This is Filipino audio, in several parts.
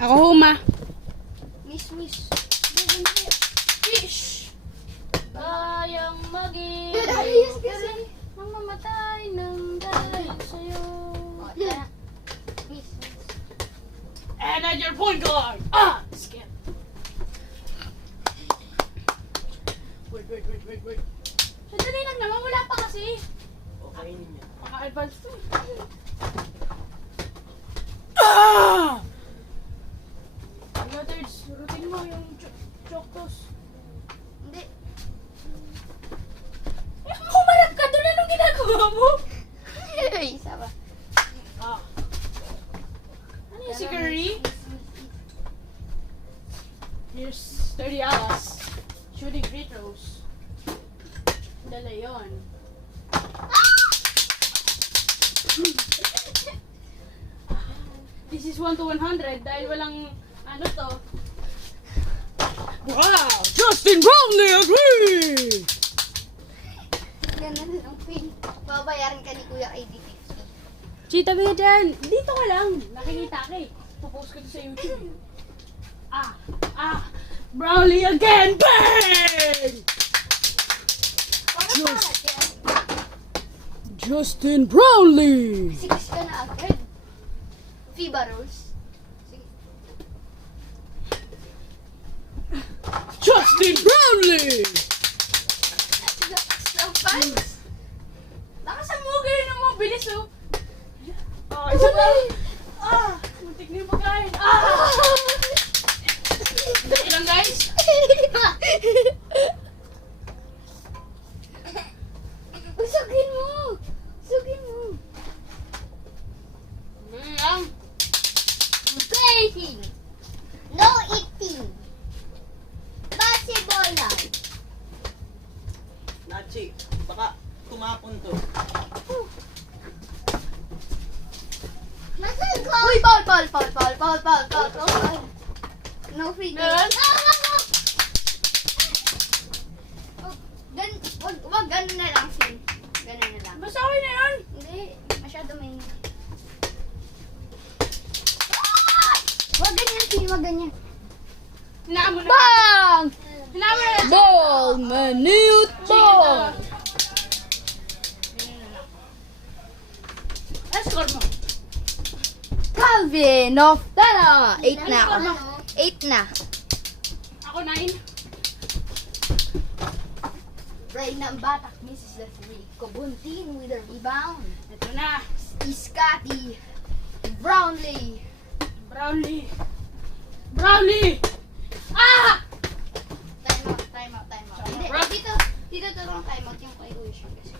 Ako huma. Miss. Fish! Kayang maging Ayos kasi. nang mamatay ng dahil sa'yo. Oh, tara. Miss. And at your point guard! Skip! Wait. Sandali lang naman, wala pa kasi. Okay niya. Maka-advance to. Thirds, routine mo yung chocos. Hindi. Humarap ka doon! Anong ginagawa mo? Isa ba? Ano yung si Curry? Here's 30 alas. Shooting free throws. Dala yun. This is 1 to 100 dahil walang ano to. Wow! Justin Brownlee agree! Ganun ang pin. Babayaran ka ni Kuya AD50. Chita ba dyan? Dito ka lang. Nakikita ka eh. Popost ko to sa YouTube. Brownlee again! Bang! Para Yes. pa yan. Justin Brownlee! 6 ka na agad. FIBA rules. Sige. Justin Brownlee! Lakas ng fans. Lakas ang mo, ganyan mo. Bilis oh. Isa pa. Muntik na yung pagkain. Dali lang guys. Usugin mo. Usugin mo. Lang. Playing. No eating. Basketball lang. Nachi, baka tumapon to. Nasaan ko? Uy, ball. No free throw. Meron? Wag ganun na lang, Sin. Ganun na lang. Basta okay na yun. Hindi, masyado may... Wag ganyan, Sin. Wag ganyan. Hinaan mo na. Bang! Hinaan mo na. Ball! Manute ball! Ano score mo? Calvin of Dana! 8 na ako. 8 na. Ako 9. Brian ng Batak misses the 3. Kubuntin with a rebound. Ito na. Iskati. Brownlee. Brownlee. Time out. Hindi, dito lang time out yung kay Uy Sean kasi.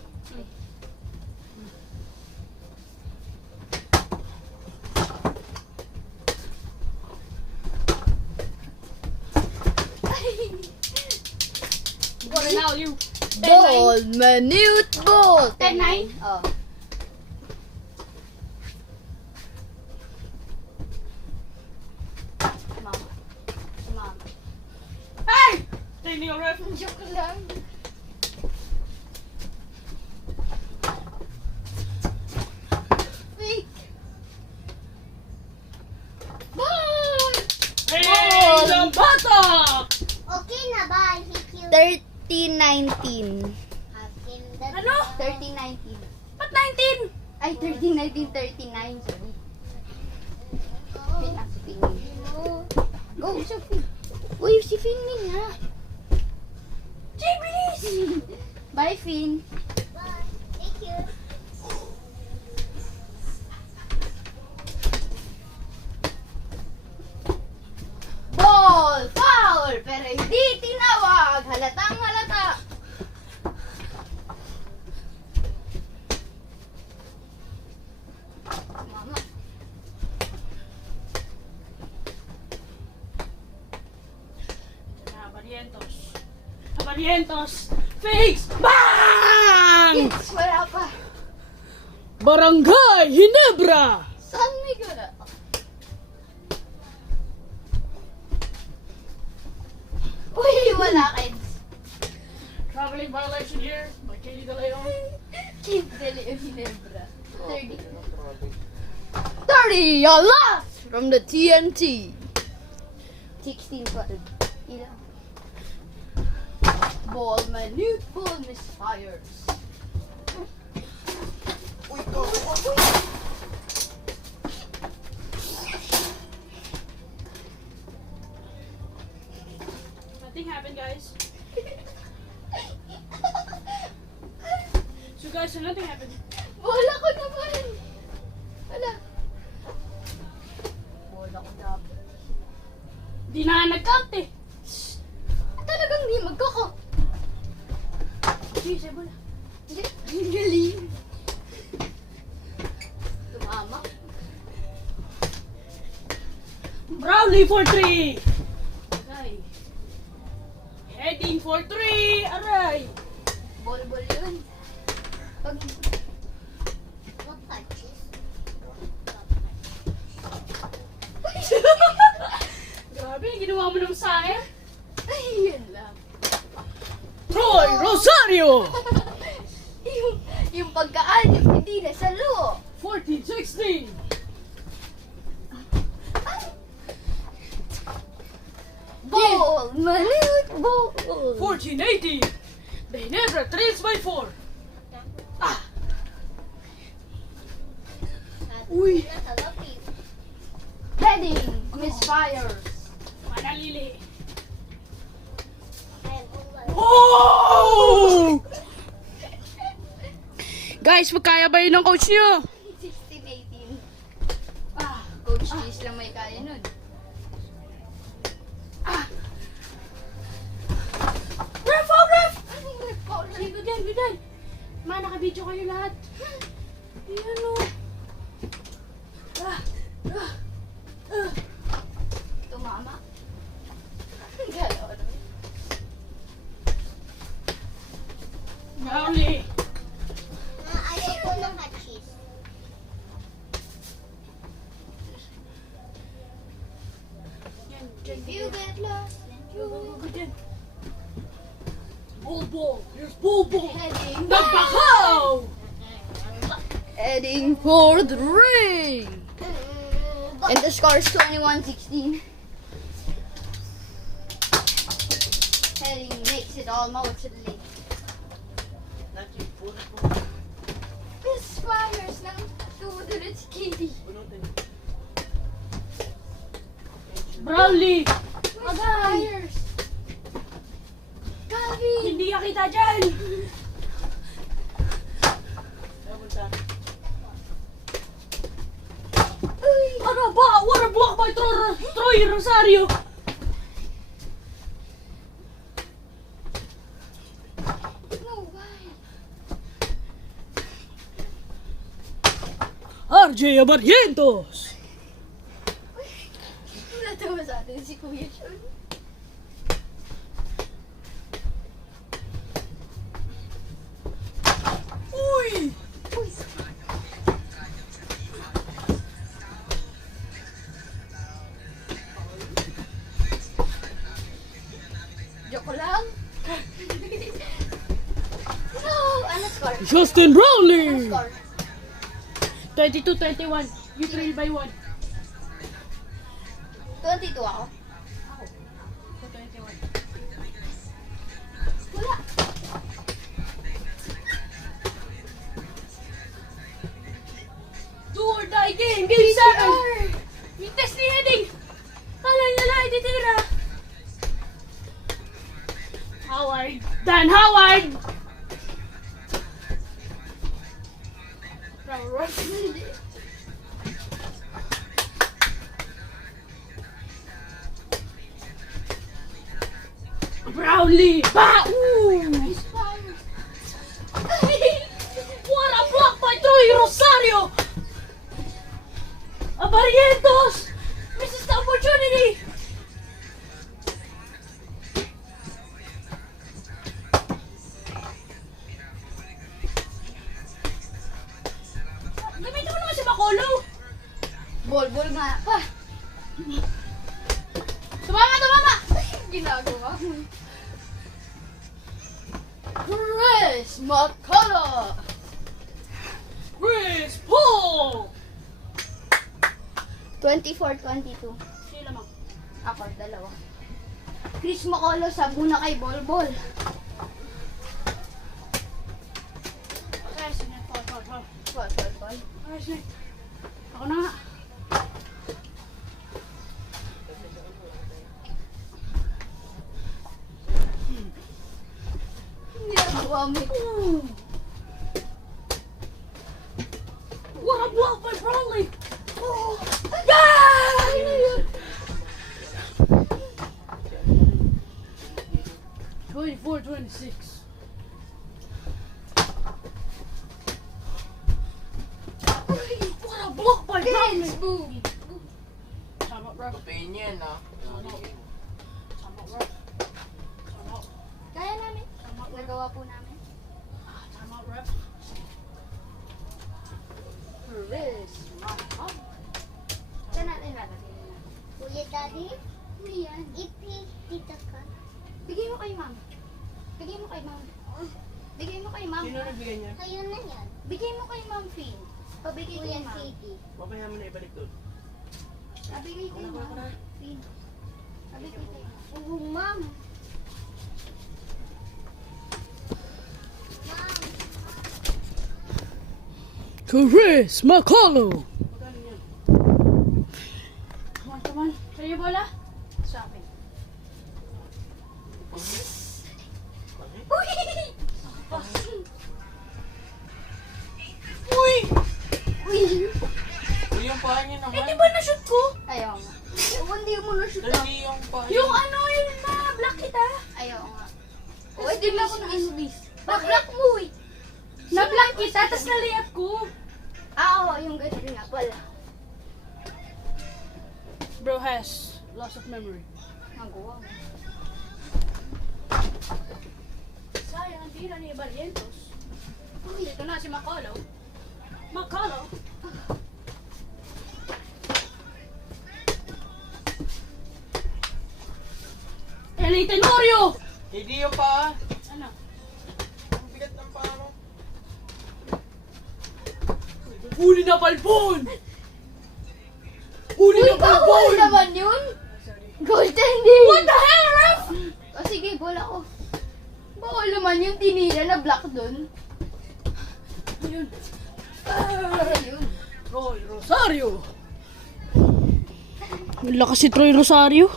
Ball now you. Ball! Manute ball! 10-9? Oh. Mama. Hey! Training yung ref. Joke lang. Fake. Ball! Hey! Ang batak! Okay na ba? 30-19. Ano? 30-19. Ba't 19? Ay, 30-19, 39. Sorry. Wait lang, si Finmin. Go, si Finmin. Uy, si Finmin nga. Jay, bilis! Bye, Fin. Bye. Thank you. Ball! Foul! Pero hindi tinawag. Halatang halata. Mama. Barrientos. Fakes! Bang! Kids, wala pa. Barangay Hinebra! Saan may gala? Uy, wala kids. Traveling violation here by Katie De Leon. Kids, dali yung Ginebra. 30. 30, a lot from the TNT. 16-12. Ilang? Ball, minute ball, misfires. Uy, go! Nothing happened, guys. So guys, so nothing happened. Bola ko naman! Wala. Bola ko dapat. Di na nag-count eh. Talagang di magkako. Sige, say bola. Hindi. Galing. Tumama. Brownlee for 3. Aray. Heading for 3. Aray. Ball yun. Pag... What touches? Grabe, ginawa mo naman sa akin. Ay, yun lang. Troy Rosario. yung pagkaan, yung hindi na sa loo. 14-16. Ball! Minute ball! 14-18. They never trails by 4. Ah. Uy. Heading! Misfires! Manalili. Oh! Guys, magkaya ba yun ng coach nyo? 16-18. Coach Cheese lang may kaya nun. Ref! Oh, ref! Anong nag-call? Sige, good yan, good yan. Ma, naka-video kayo lahat. Ayan o. Tumama. Galaw naman. Brownlee. Ayaw ko ng touches. Yan, dyan, If you get lost, then you good yan. Bobo. Here's Bobo. heading. Nagbakaw! Heading for the ring! And the score is 21-16. Heading makes it almost to the lead. Not yung full. Misfires ng tudulit si Katie. Bunutin. Brownlee. Misfires! Gabi! Hindi ka kita dyan. Kaya punta. Uy! Ano ba? What a block by Troy Rosario. No, why? RJ Abarrientos. Natawa sa atin si Kuya Sean. Uy! Uy! Joke lang. No! Ano score? Justin Ano Brownlee. score? 22-21. You trail by 1. 22 ako. Ako. 21. Wala. Do or die game. Game 7. Yung test ni Heading. Kala niya lang ititira. Howard. Dan Howard. Brownlee. Ba! Ooh. Misfires. What a block by Troy Rosario. Abarrientos. Misses the opportunity. Gamitin mo naman si Makolo. Ball nga pa. Tumama! Ginagawa mo. Chris McCullough! Chris Paul. 24-22. Sila mang. Ako, dalawa. Chris Macolo, sabuna kay Bolbol. Okay, sige. Fall. Bolbol. Okay, sige. Ako na nga. Hindi ako vomit. What a block by Brownlee! Oh. Yeah! 24-26. What a block by Brownlee! Dance, boom. Time out, bro. Pain yan, ah. Time out, bro. Time out. Kaya namin. Nagawa po namin. Time out, bro. Chris Macolo. Saan natin lalagay na? Kuya Daddy, Ano yan? ipi, tita ka. Bigay mo kay ma'am. Bigay mo kay ma'am. Bigay mo kay ma'am. Sino nagbigay niya? Kayo na yan. Bigay mo kay ma'am, Finn. Pabigay Kuya kay ma'am. Kitty. Mamaya mo na ibalik doon. Pabigay kay ma'am. Finn. Pabigay kay ma'am. Oo, ma'am. Chris Macolo! Magkano yan? Come on. Sa'yo bola? Sa akin. Uy! Uy! Uy, yung paa niya naman. Eh, di ba na-shoot ko? Ayaw nga. Hindi mo na shoot Dali yung paa niya. Yung ano, yung na-block kita. Ayaw nga. O, di na ako na-release. Back mo eh. Na-block kita, tapos na-layup ko. Oo, yung ganun nga pala. Bro has loss of memory. Magawa mo. Sayang, ang tira ni Barrientos. Uy, ito na si Macolo. Macolo? LA Tenorio! Hindi yung paa. Ano? Ang bigat ng paa mo. Huli na balbon! Huli Uy, na bawal balbon! naman yun! Goaltending! What the hell, ref? O sige, bola ko. Bawal naman yung tinira na block dun. Ayun. Ayun. Troy Rosario! Ang lakas si Troy Rosario.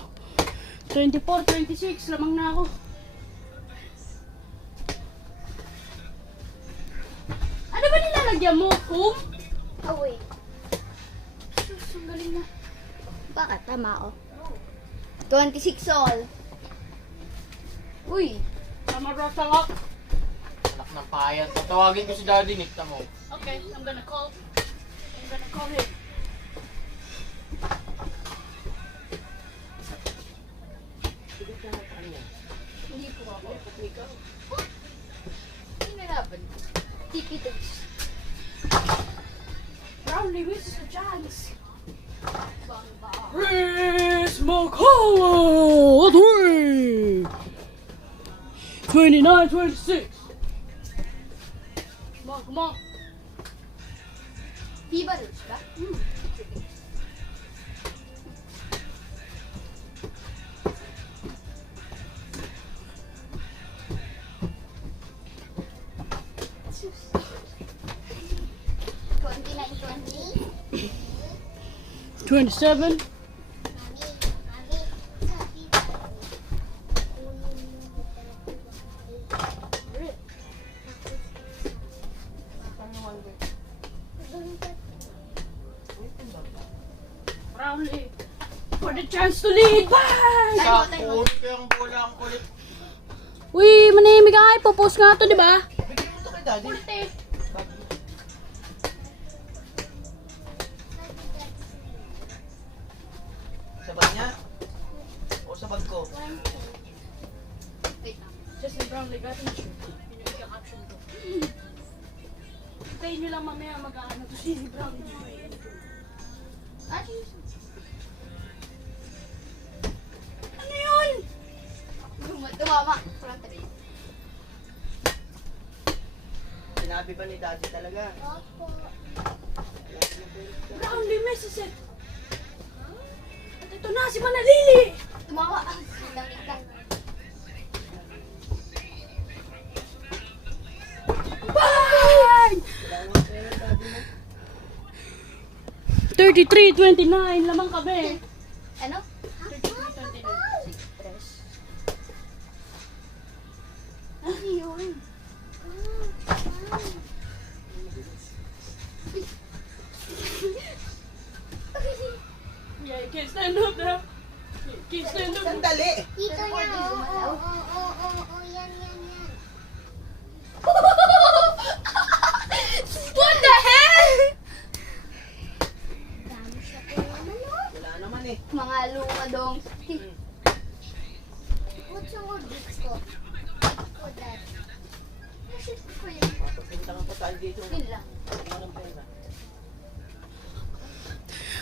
24-26, lamang na ako. Ano ba nilalagyan mo? Foam? Oh, wait. Sus, ang galing na. Bakit? Tama ako. 26 all. Uy. Tama, Rosa nga. Anak ng paa yan. Tatawagin ko si Daddy, Nikta mo. Okay, I'm gonna call him. Bigat na ng paa niya. Hindi po ako. Ikaw. Hinarapan ko. Tipi-tips. Brownlee misses the chance. Bang-ba. Chris Macolo! A three! 29-26. Come on. Viva Roots ba? Sus. 29-20. 27. Brownlee. For the chance to lead. Bang! Sa kulit ko yung bola ang kulit. Uy, manahimik ka nga. Ipopost nga to, di ba? Bigyan mo to kay Daddy. Pulte. Sa bag niya? O sa bag ko? Wait lang. Justin Brownlee got injured. Yun yung ika-caption ko. Hintayin nyo lang mamaya mag-aano to si Brownlee. Ate, Ano yun? tumama. Front rin. Sinabi ba ni Daddy talaga? Opo. Brownlee misses it. At ito Ito na si Manalili! Tumawa. Kitang-kita. Bye! 33-29, lamang kami. Ano? 33-29. Press. Ano yun? Yeah, you can't stand up now. You can't stand up. Sandali! Dito yan. Oo, yan. What the hell? Dami siya po naman, oh. Wala naman eh. Mga lumadong. What's your dito? Oh, that. Shit ko yun. Papunta ka pa tayo dito. Yun lang. Walang pera.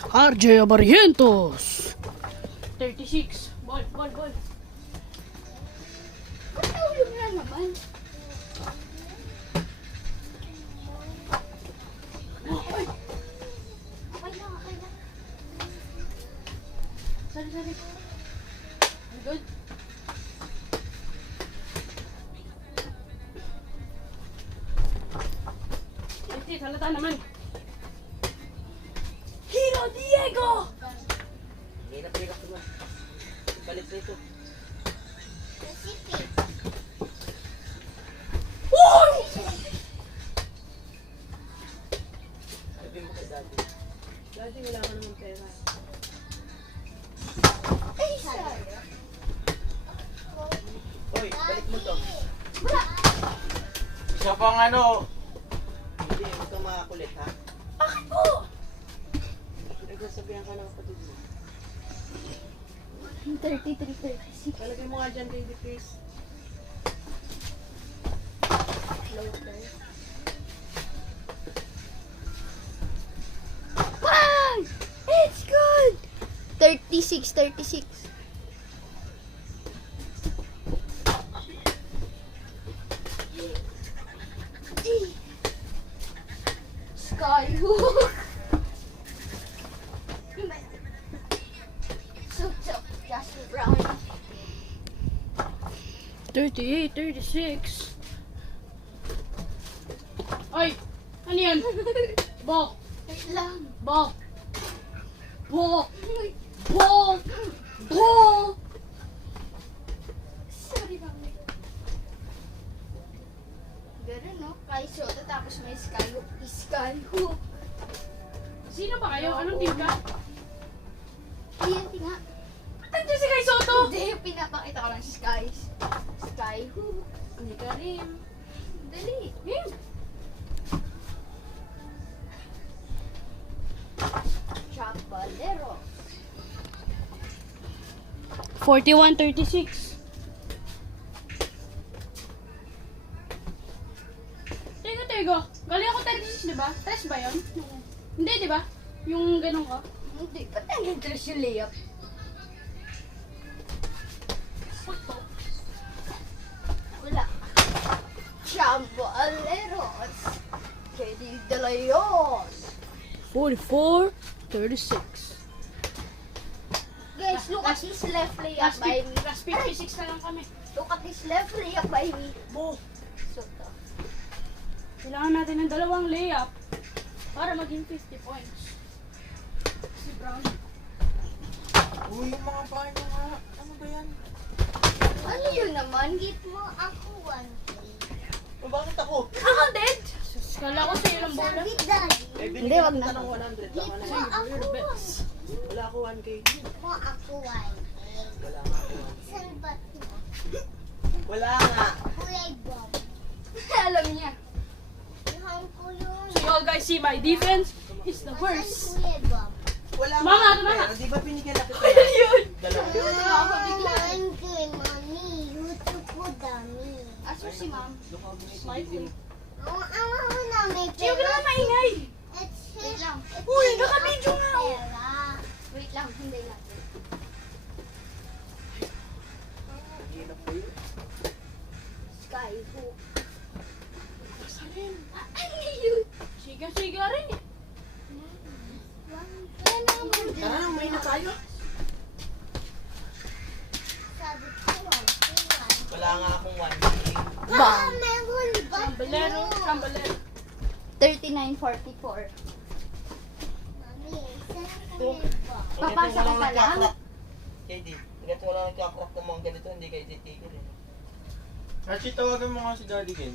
RJ Abarientos. 36. Ball. Ba't nahulog na naman? Okay lang. Sorry. I'm good. Wait, halata naman. Hero Diego! Hindi na pera ko. Balik dito. Pacific. Uy! Sabi mo kay daddy. Daddy, wala ka naman pera. Ay, sorry. Hoy, balik mo to. Isa pang ano, Hindi, huwag kang makakulit ha. Bakit po? Nagsasabihan ka ng kapatid mo. 33-36. Talagay mo nga dyan, baby, please. Bang! It's good! 36. Skyhook! So, Jasper Brown. 38-36. Ay! Ano yan? Ball! Wait lang. Ball! Ball! Sorry, mami. Ganun, no? Kay Soto, tapos may Skyhook. Skyhook. Sino ba kayo? Anong team ka? Ayan, tinga. Ba't nandiyan si Kai Soto? Hindi, pinapakita ko lang si Skyhook. Hindi ka rin. Dali. Game! Chabalero. 41-36. Tego. Galing ako 36, di ba? 3 ba yun? Hindi, di ba? Yung ganun ko. Hindi, ba't nag-interest yung layup? Wala. Chambaleros. KD De Leon. 44-36. Guys, look at his left layup by me. Last 56 na lang kami. Look at his left layup by me. Bo! Soto. Kailangan natin ng 2 layup para maging 50 points. Si Brown. uy, yung mga paano nga. Ano ba yan? Ano yun naman? Give mo ako 1K. O bakit ako? Ako dead! Kala ko sa'yo lang bola. Sabi, Daddy. Eh, Hindi, binigyan wag na. kita ng 100. Give Tama na mo yun. ako You're the best. Wala ako 1K. Give mo ako 1K. Wala nga ako 1K. Saan ba ito? Wala nga. Kulay bomb. Alam niya. Ihan ko yun. So you guys see my defense is the Saan worst. kulay bomb? Wala Mama, nga. ito na nga. Pera. Di ba binigyan na kita Ano yan? yun? Dalawa. Ako bigla. 1K, mami. YouTube ko dami. Aso si ma'am. Slightly. Ang ama ko na may Sino ka pera. naman maingay? It's Wait lang. Uy, naka-video nga ako. pera. Wait lang, hindi lang. Hirap ko yun. Skyhook. Sarin. Ano yun? Siga-siga rin eh. Yan naman. Tara na, may na tayo. Wala nga akong 1K. Bang. Meron ba? Sambalero, sambalero. 39.44. Mami, saan ka ba? Papasa ka pa lang? KD, hanggat wala nagkakrock ng mga ganito, hindi kayo titigil eh. Archie, tawagan mo nga si Daddy Ken.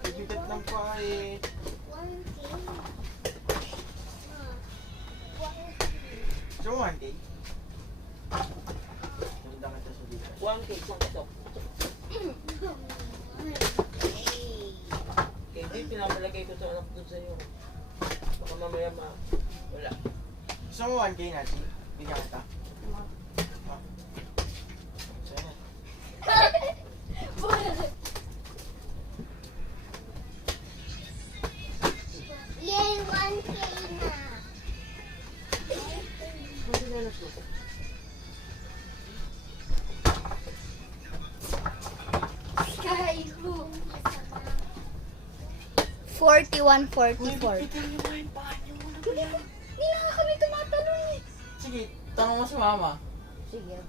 Bibigat ng pahit. 1K. So, 1K? Ganda ka sa dito. 1K, isang katok. KD, pinapalagay ko sa anak doon sa'yo. Baka mamaya wala. Gusto mo 1K natin? Bigyan kita. Ah. Sa'yo na. Yay, 1K na. Ang sinanas mo? Sky Hoo. 41.44. Hindi na nga kami tumatalon eh. Sige, tanong mo si Mama. Sige.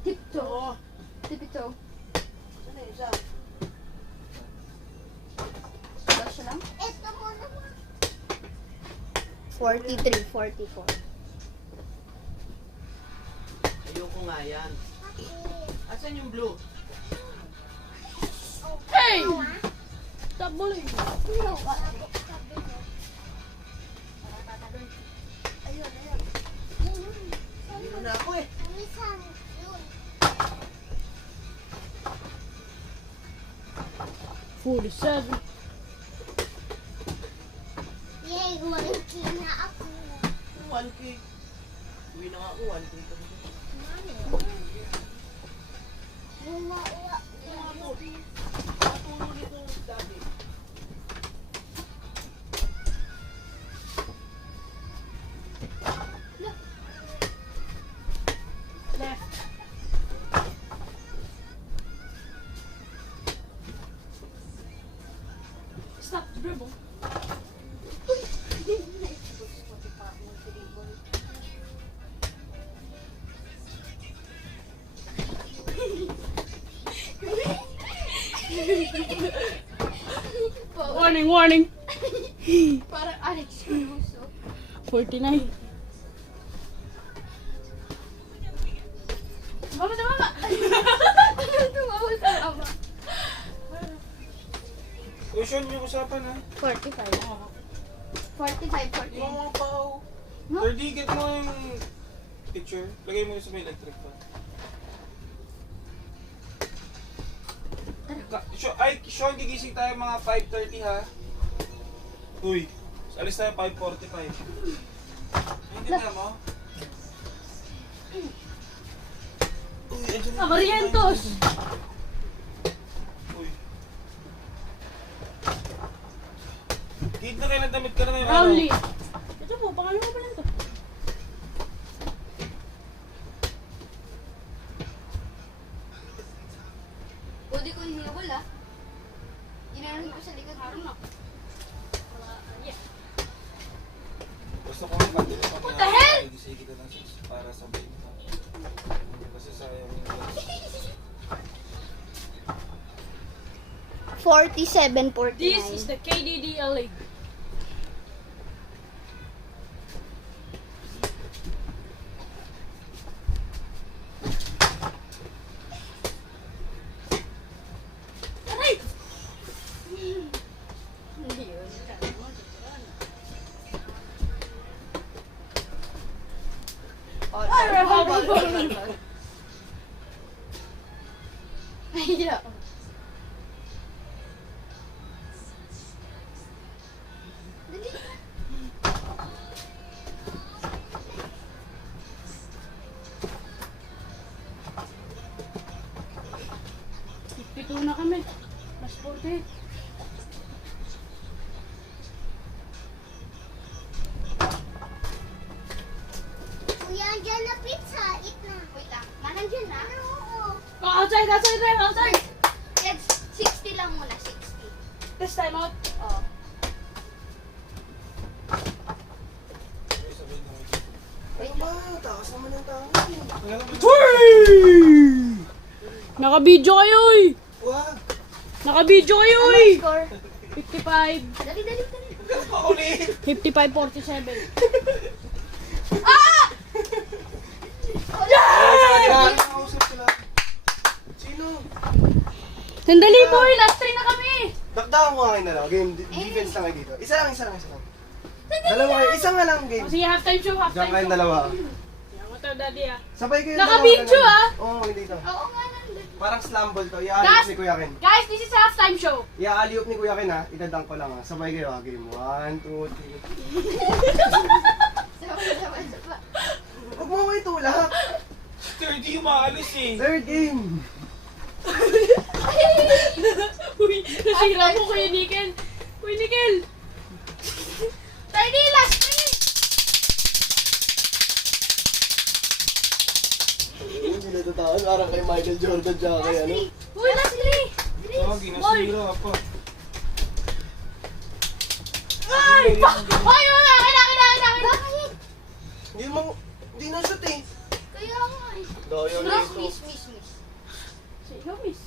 Tiptoe. Tiptoe. Saan na isa? Bash lang. Ito mo naman. 43.44. Ayoko nga yan. Asan yung blue? Hey! Stop bullying. Hindi na ako eh. Mami, saan? Yun. 47. Yay, 1K na ako. 1K. Uwi na nga ako, 1K. Mami. Wala. Patulong nito, Daddy. Left. Stop the dribble. Warning, warning. Parang Alex Caruso. 49. Mama na mama. Tumawal sa ama. Cushion yung usapan ha. 45. 45, 48. Yung mga pao. No? Thirdy, get mo yung picture. Lagay mo sa may electric fan. Sean, gigising tayo mga 5:30 ha. Uy, alis tayo 5:45. Hindi na mo? Uy, andyan na. Amarientos. Uy. Kid na kayo ng damit ka na ngayon. Rowley. Ito po, pangalan mo pa lang to. Pwede ko hinawal ah. Ginanon ko sa likod. Harun na. Yeah. Gusto ko yung pagdili pa. What the hell? Gising kita ng 6 para sabihin ka. Kasi sayang yung 47.49. This is the KDDL League. Aray! Hindi yun. Oh, Ay, Ay, Pito na kami. Mas 40. Kuya, andyan na pizza. Eat na. wait lang. Nandiyan na? Oo. Oh, outside, outside, Rem, outside. Let's 60 lang muna, 60. This time out. Oh. sabihin mo. Wait Ano ba? Takas naman ang tao. Naka-video kayo eh. Wag. Naka-video kayo Ano eh. score? 55. Dali, dali, dali. 55-47. Nakausap sila. Sino? Sandali boy, last 3 na kami. Dakdakan ko akin na lang. Game defense lang kayo dito. Isa lang. Dalawa kayo. Isa nga lang game. O sige, halftime show, Diyan halftime kayong show. dalawa. Yan mo to, daddy ah. Sabay kayo. Naka-video, ah. Oo, dito. Oo nga nandun. Parang slam ball to. I-alley-oop ni Kuya Ken. Guys, this is halftime show. I-alley-oop ni Kuya Ken ha. Idadang ko lang ha. Sabay kayo ha. Game 1, 2, 3. Sabay. Huwag mo kayo tulak. 30 yung maalis eh. Third game. Uy, nasira mo Kuya Nickel. Kuya Nickel. 30, last Hindi natataan. Parang kay Michael Jordan dyan kay ano. Uy, last 3. Tawag, nasira pa. Ay, pa! Ay, wala, kailangan. Bakit? Hindi na shoot eh. Kaya nga eh. Daya Miss. Sige, miss.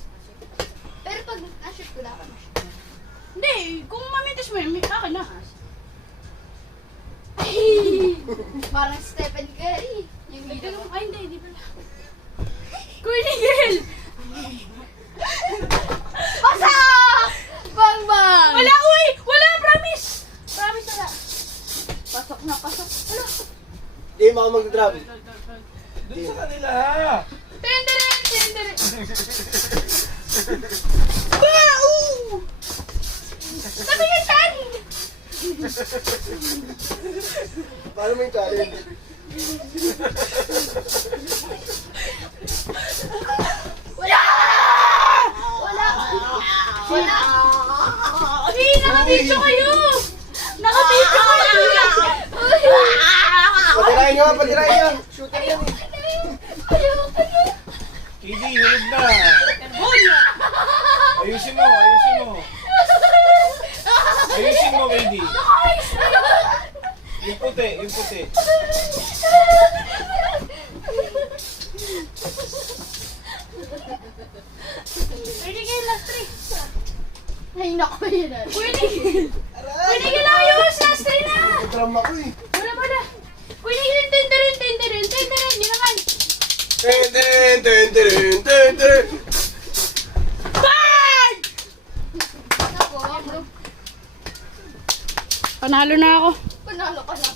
Pero pag na-shoot ko lang na. Hindi, kung mamitis mo yun, akin na. Parang Stephen Curry. Yung hero mo. Ay, hindi pala. Kuya Nickel! Pasak! Bang bang! Wala, uy! Wala, promise! Promise wala. Pasok na, pasok. Wala. Game ako mag-drop. Doon sa kanila. Tenderen! Wow! Sabi niya, Tan! Paano may challenge? Wala! Hey, naka-video kayo! Naka-video kayo! Patirahin nyo. Shooter yan eh. KD, hulog na. Carbon! Ayusin mo. Ayusin mo, KD. Yung puti. Kuya Nickel, last 3. Ay, naku yun. Kuya Nickel! Kuya Nickel, ayos! Last 3 na! Drama ko eh. Wala. Kuya Nickel, tenderen! Hindi naman! Ten. Bang! Naku, Panalo na ako. panalo ka na.